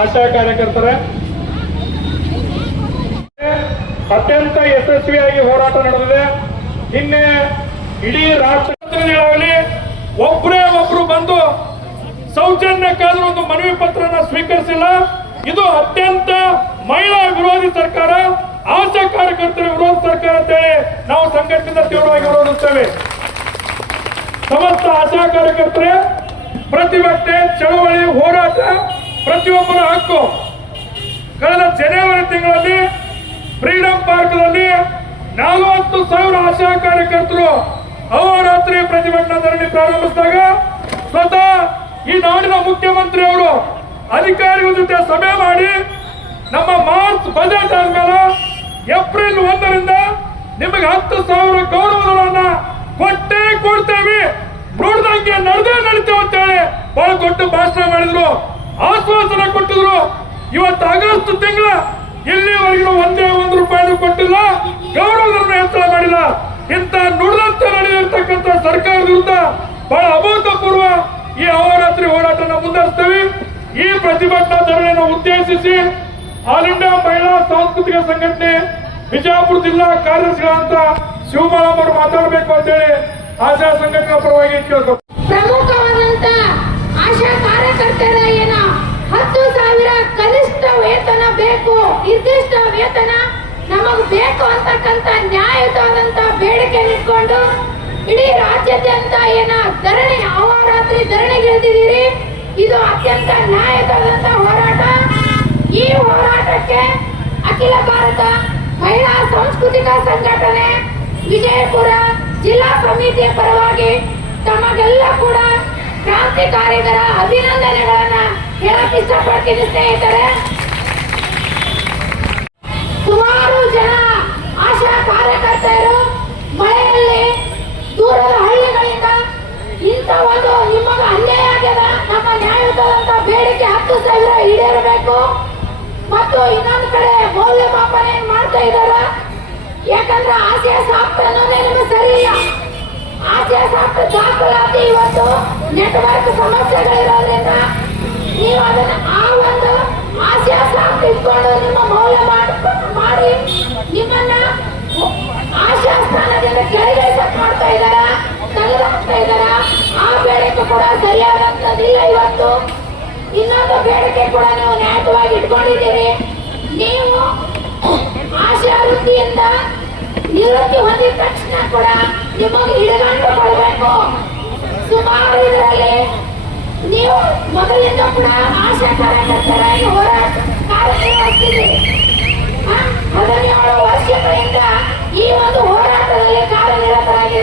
ಆಶಾ ಕಾರ್ಯಕರ್ತರ, ಅತ್ಯಂತ ಯಶಸ್ವಿಯಾಗಿ ಹೋರಾಟ ನಡೆದಿದೆ. ನಿನ್ನೆ ಇಡೀ ರಾಷ್ಟ್ರ ಒಬ್ಬರೇ ಒಬ್ರು ಬಂದು ಸೌಜನ್ಯಕ್ಕಾದ್ರೂ ಒಂದು ಮನವಿ ಪತ್ರನ ಸ್ವೀಕರಿಸಿಲ್ಲ. ಇದು ಅತ್ಯಂತ ಮಹಿಳಾ ವಿರೋಧಿ ಸರ್ಕಾರ, ಆಶಾ ಕಾರ್ಯಕರ್ತರ ವಿರೋಧ ಸರ್ಕಾರ ಅಂತೇಳಿ ನಾವು ಸಂಘಟನೆಯಿಂದ ತೀವ್ರವಾಗಿ ವಿರೋಧಿಸ್ತೇವೆ ಸಮಸ್ತ ಆಶಾ ಕಾರ್ಯಕರ್ತರೇ, ಪ್ರತಿಭಟನೆ, ಚಳವಳಿ, ಹೋರಾಟ ಪ್ರತಿಯೊಬ್ಬರ ಹಕ್ಕು. ಕಳೆದ ಜನವರಿ ತಿಂಗಳಲ್ಲಿ ಫ್ರೀಡಂ ಪಾರ್ಕ್ನಲ್ಲಿ ನಲವತ್ತು ಸಾವಿರ ಆಶಾ ಕಾರ್ಯಕರ್ತರು ಅಹೋರಾತ್ರಿ ಪ್ರತಿಭಟನಾ ಧರಣಿ ಪ್ರಾರಂಭಿಸಿದಾಗ ಸ್ವತಃ ಈ ನಾಡಿನ ಮುಖ್ಯಮಂತ್ರಿ ಅವರು ಅಧಿಕಾರಿಗಳ ಜೊತೆ ಸಭೆ ಮಾಡಿ ನಮ್ಮ ಮಾರ್ಚ್ ಬಜೆಟ್ ಆದ್ಮೇಲೆ ಏಪ್ರಿಲ್ ಒಂದರಿಂದ ನಿಮಗೆ ಹತ್ತು ಸಾವಿರ ಗೌರವಗಳನ್ನ ಕೊಟ್ಟೇ ಕೊಡ್ತೇವೆ. ನೋಡ್ದಂಗೆ ನಡೆದೇ ನಡೀತೇವೆ ಅಂತೇಳಿ ಬಹಳ ದೊಡ್ಡ ಭಾಷಣ ಮಾಡಿದ್ರು. ಆಶ್ವಾಸನೆ ಕೊಟ್ಟಿದ್ರು. ಇವತ್ತು ಆಗಸ್ಟ್ ತಿಂಗಳ ಇಲ್ಲಿವರೆಗೂ ಒಂದೇ ಒಂದು ರೂಪಾಯಿನೂ ಕೊಟ್ಟಿಲ್ಲ. ಗೌರವಧನ ಹೆಚ್ಚಳ ಮಾಡಿಲ್ಲ. ಇಂಥ ನುಡಿದಂತೆ ನಡೆದಿರ್ತಕ್ಕಂಥ ಸರ್ಕಾರದ ವಿರುದ್ಧ ಬಹಳ ಅಭೂತಪೂರ್ವ ಈ ಅಹೋರಾತ್ರಿ ಹೋರಾಟನ ಮುಂದುವರಿಸ್ತೇವೆ. ಈ ಪ್ರತಿಭಟನಾ ಧರಣಿಯನ್ನು ಉದ್ದೇಶಿಸಿ ಆಲ್ ಇಂಡಿಯಾ ಮಹಿಳಾ ಸಾಂಸ್ಕೃತಿಕ ಸಂಘಟನೆ ಬಿಜಾಪುರ ಜಿಲ್ಲಾ ಕಾರ್ಯದರ್ಶಿಗಳಂತ ಶಿವಮಾಲಮ್ಮ ಅವರು ಮಾತಾಡಬೇಕು ಅಂತೇಳಿ ಆಶಾ ಸಂಘಟನಾ ಪರವಾಗಿ ಕೇಳ್ಕೊ ಪ್ರಮುಖವಾದಂತ ಆಶಾ ಕಾರ್ಯಕರ್ತರ ಏನ ಹತ್ತು ಸಾವಿರ ಕನಿಷ್ಠ ವೇತನ ಬೇಕು ನಿರ್ದಿಷ್ಟ ವೇತನ ನಮಗ್ ಬೇಕು ಅಂತಕ್ಕಂತ ನ್ಯಾಯಯುತವಾದಂತ ಬೇಡಿಕೆ ಇಟ್ಕೊಂಡು ಇಡೀ ರಾಜ್ಯಾದ್ಯಂತ ಏನ ಧರಣಿ ಅಹೋರಾತ್ರಿ ಧರಣಿಗಿಳಿದಿದ್ದೀರಿ ಇದು ಅತ್ಯಂತ ನ್ಯಾಯಯುತವಾದಂತ ಹೋರಾಟ. ಈ ಹೋರಾಟಕ್ಕೆ ಅಖಿಲ ಭಾರತ ಮಹಿಳಾ ಸಾಂಸ್ಕೃತಿಕ ಸಂಘಟನೆ, ವಿಜಯಪುರ ಜಿಲ್ಲಾ ಸಮಿತಿಯ ಪರವಾಗಿ ತಮಗೆಲ್ಲ ಕೂಡ ಕ್ರಾಂತಿಕಾರಿಗರ ಅಭಿನಂದನೆಗಳನ್ನ ಹೇಳಕ್ ಇಷ್ಟಪಡ್ತೀನಿ ಸ್ನೇಹಿತರೆ. ಈಡೇರಬೇಕು ಮತ್ತು ಇನ್ನೊಂದು ಕಡೆ ಮೌಲ್ಯಮಾಪನೆ ಮಾಡ್ತಾ ಇದಾರ ಯಾಕಂದ್ರೆ ಆಸೆಯ ಸಾಫ್ಟ್ ಅನ್ನೋದೇ ಸರಿ ಇಲ್ಲ. ಆಸೆ ಸಾಫ್ಟ್ ದಾಖಲಾತಿ ಇವತ್ತು ನೆಟ್ವರ್ಕ್ ಸಮಸ್ಯೆಗಳಿರೋದ್ರಿಂದ ನೀವು ಅದನ್ನ ಆ ಒಂದು ಆಸೆಯ ಸಾಫ್ಟ್ ಇಟ್ಕೊಂಡು ನಿಮ್ಮ ಮೌಲ್ಯ ಮಾಡ್- ನಿಮ್ಮನ್ನ ಆಶಾ ಸ್ಥಾನದಿಂದ ಕೆಳಗಿಳಿಸಕ್ ಮಾಡ್ತಾ ಇದಾರ ತೆಗೆದಾಕ್ತಾ ಇದಾರ ಆ ಬೇಡಿಕೆ ಕೂಡ ಸರಿಯಾದಂತದಿಲ್ಲ ಇವತ್ತು. ಇನ್ನೊಂದು ಬೇಡಿಕೆ ಕೂಡ ನೀವು ನ್ಯಾಯವಾಗಿ ಇಟ್ಕೊಂಡಿದ್ದೀರಿ ನೀವು ಆಶಾ ವೃತ್ತಿಯಿಂದ ನಿವೃತ್ತಿ ಹೊಂದಿದ ತಕ್ಷಣ ಕೂಡ ನಿಮಗೆ ಕೊಡಬೇಕು. ಸುಮಾರು ಇದರಲ್ಲಿ ನೀವು ಮೊದಲಿಂದ ಕೂಡ ಆಶಾ ಕಾರ್ಯಕರ್ತರಾಗಿ ಹೋರಾಟ ಕಾರ್ಯನಿರ್ವಹಿಸ್ತಿದ್ದೀರಿ ಹದಿನೇಳು ವರ್ಷಗಳಿಂದ ಈ ಒಂದು ಹೋರಾಟದಲ್ಲಿ ಕಾರ್ಯನಿರತರಾಗಿದೆ